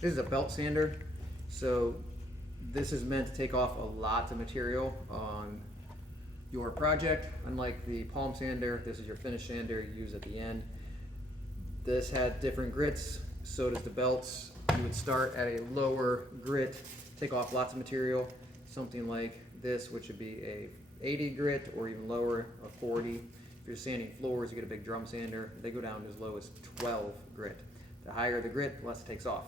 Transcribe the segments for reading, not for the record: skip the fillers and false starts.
This is a belt sander, so this is meant to take off a lot of material on your project. Unlike the palm sander, this is your finish sander you use at the end. This had different grits, so does the belts. You would start at a lower grit, take off lots of material, something like this, which would be a 80 grit or even lower, a 40. If you're sanding floors, you get a big drum sander. They go down as low as 12 grit. The higher the grit, the less it takes off.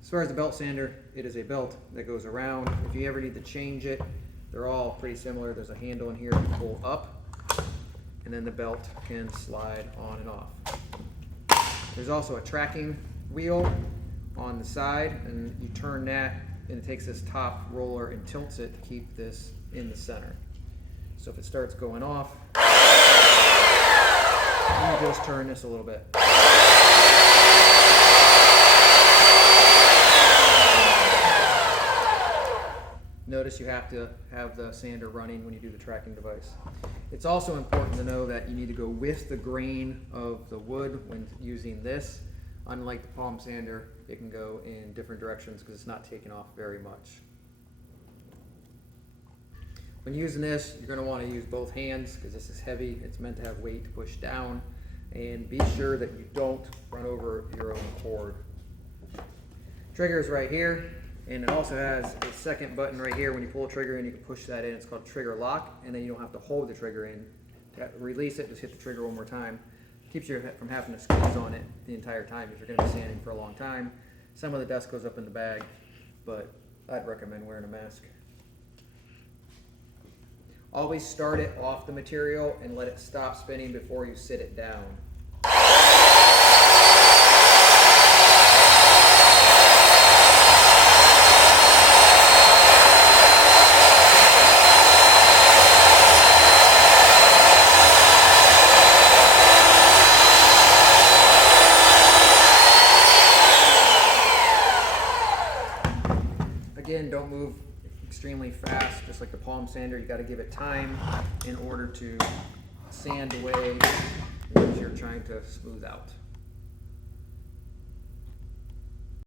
As far as the belt sander, it is a belt that goes around. If you ever need to change it, they're all pretty similar. There's a handle in here to pull up, and then the belt can slide on and off. There's also a tracking wheel on the side, and you turn that, and it takes this top roller and tilts it to keep this in the center. So if it starts going off, you just turn this a little bit. Notice you have to have the sander running when you do the tracking device. It's also important to know that you need to go with the grain of the wood when using this. Unlike the palm sander, it can go in different directions because it's not taking off very much. When using this, you're going to want to use both hands because this is heavy. It's meant to have weight to push down. And be sure that you don't run over your own cord. Trigger is right here. And it also has a second button right here. When you pull a trigger in, you can push that in. It's called trigger lock, and then you don't have to hold the trigger in. To release it, just hit the trigger one more time. Keeps you from having to squeeze on it the entire time if you're going to be sanding for a long time. Some of the dust goes up in the bag, but I'd recommend wearing a mask. Always start it off the material and let it stop spinning before you sit it down. Again, don't move extremely fast, just like the palm sander. You got to give it time in order to sand away what you're trying to smooth out.